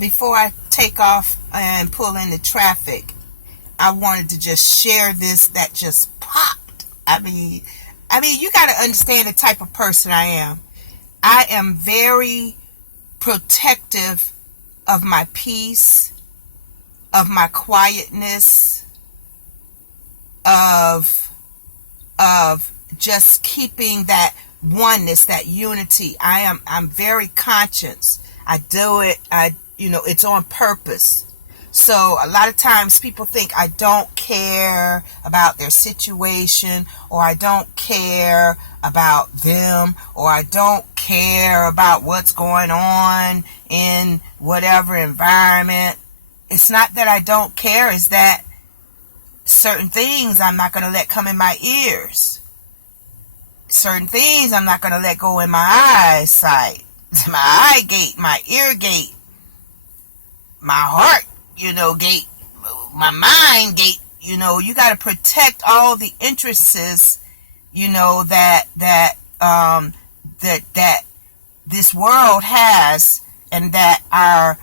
before I take off and pull into traffic, I wanted to just share this that just popped. You got to understand the type of person I am. I am very protective of my peace, of my quietness, of just keeping that oneness, that unity. I'm very conscious. I do it. It's on purpose. So a lot of times people think I don't care about their situation, or I don't care about them, or I don't care about what's going on in whatever environment. It's not that I don't care, it's that certain things I'm not going to let come in my ears. Certain things I'm not going to let go in my eyesight, my eye gate, my ear gate, my heart, gate, my mind gate. You got to protect all the interests, that this world has, and that are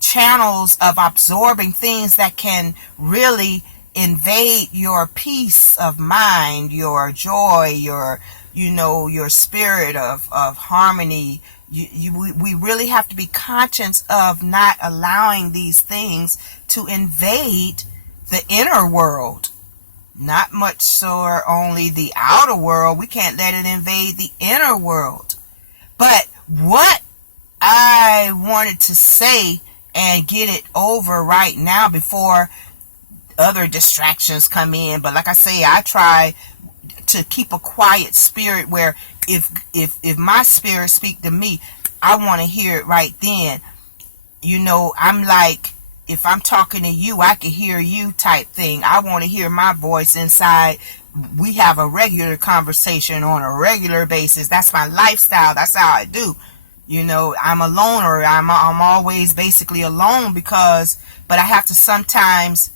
channels of absorbing things that can really invade your peace of mind, your joy, your spirit of harmony. We really have to be conscious of not allowing these things to invade the inner world. Not much so only the outer world. We can't let it invade the inner world. But what I wanted to say and get it over right now before other distractions come in. But like I say, I try to keep a quiet spirit where if my spirit speak to me, I want to hear it right then. I'm like, if I'm talking to you, I can hear you type thing. I want to hear my voice inside. We have a regular conversation on a regular basis. That's my lifestyle. That's how I do. I'm a loner. I'm always basically alone but I have to sometimes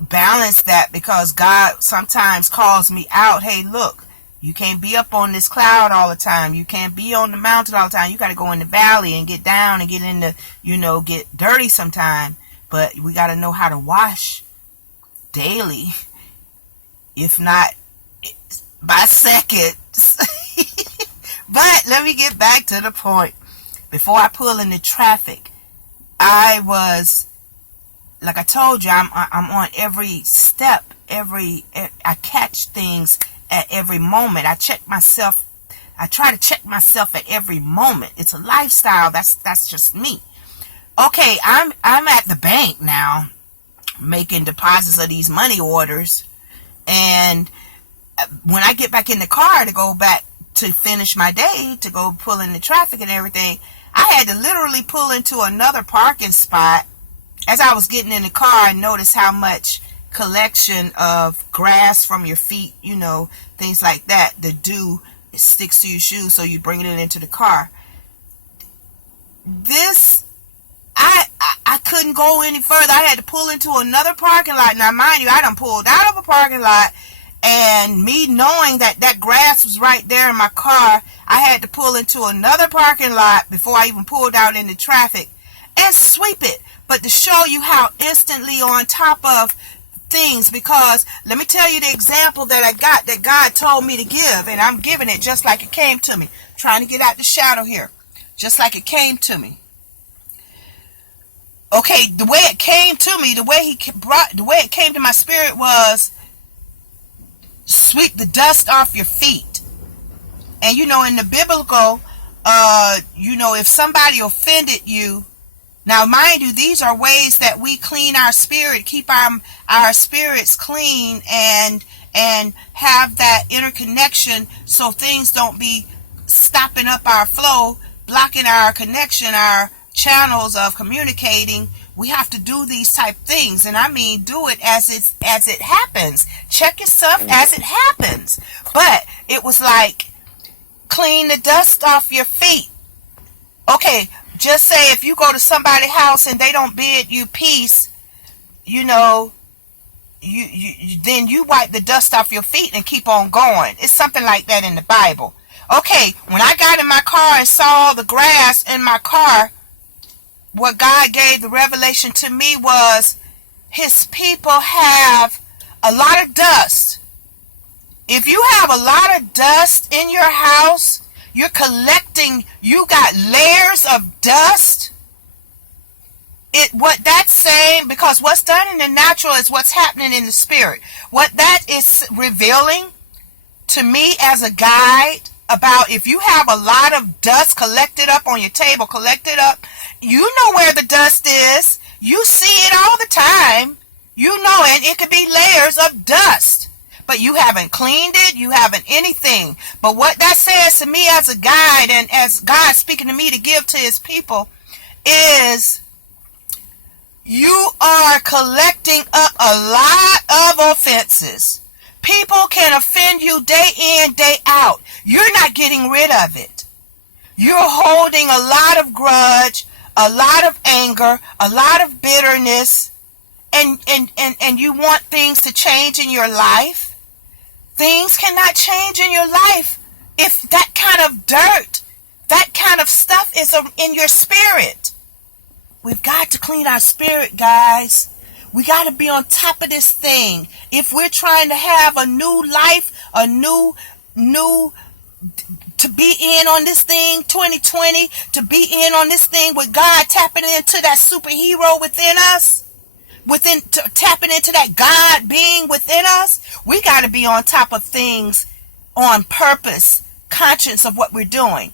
balance that, because God sometimes calls me out. Hey, look, you can't be up on this cloud all the time. You can't be on the mountain all the time. You got to go in the valley and get down and get into, get dirty sometime. But we got to know how to wash daily, if not by seconds. But let me get back to the point. Before I pull into traffic, I was, like I told you, I'm on every step. I catch things at every moment. I try to check myself at every moment. It's a lifestyle. That's just me. Okay, I'm at the bank now, making deposits of these money orders, and when I get back in the car to go back to finish my day, to go pull in the traffic and everything, I had to literally pull into another parking spot. As I was getting in the car, I noticed how much collection of grass from your feet, things like that, the dew sticks to your shoes, so you bring it into the car. I couldn't go any further. I had to pull into another parking lot. Now, mind you, I done pulled out of a parking lot, and me knowing that grass was right there in my car, I had to pull into another parking lot before I even pulled out into traffic and sweep it. But to show you how instantly on top of things, because let me tell you the example that I got that God told me to give, and I'm giving it just like it came to me. Trying to get out the shadow here, just like it came to me. Okay, the way it came to me, the way it came to my spirit was, sweep the dust off your feet. And in the biblical, if somebody offended you, now mind you, these are ways that we clean our spirit, keep our spirits clean, and have that interconnection, so things don't be stopping up our flow, blocking our connection, our channels of communicating. We have to do these type things, and I mean do it as it happens. Check yourself as it happens. But it was like, clean the dust off your feet. Okay, just say if you go to somebody's house and they don't bid you peace, then you wipe the dust off your feet and keep on going. It's something like that in the Bible. Okay, when I got in my car and saw the grass in my car, what God gave the revelation to me was his people have a lot of dust. If you have a lot of dust in your house, you're collecting, you got layers of dust. What that's saying, because what's done in the natural is what's happening in the spirit. What that is revealing to me as a guide about, if you have a lot of dust collected up on your table, collected up, you know where the dust is. You see it all the time. You know it. It could be layers of dust. But you haven't cleaned it. You haven't anything. But what that says to me as a guide, and as God speaking to me to give to his people, is you are collecting up a lot of offenses. People can offend you day in, day out. You're not getting rid of it. You're holding a lot of grudge, a lot of anger, a lot of bitterness, and you want things to change in your life. Things cannot change in your life if that kind of dirt, that kind of stuff is in your spirit. We've got to clean our spirit, guys. We got to be on top of this thing. If we're trying to have a new life, a new to be in on this thing, 2020, to be in on this thing with God, tapping into that superhero within us, tapping into that God being within us, we got to be on top of things on purpose, conscious of what we're doing.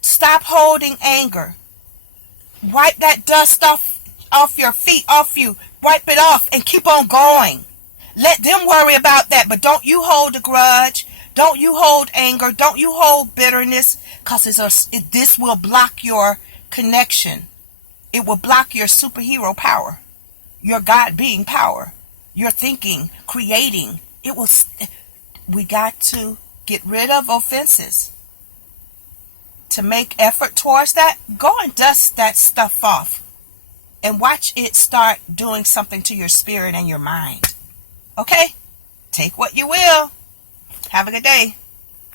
Stop holding anger. Wipe that dust off your feet, off you. Wipe it off and keep on going. Let them worry about that, but don't you hold a grudge. Don't you hold anger. Don't you hold bitterness, because this will block your connection. It will block your superhero power, your God being power, your thinking, creating. We got to get rid of offenses. To make effort towards that, go and dust that stuff off and watch it start doing something to your spirit and your mind. Okay? Take what you will. Have a good day.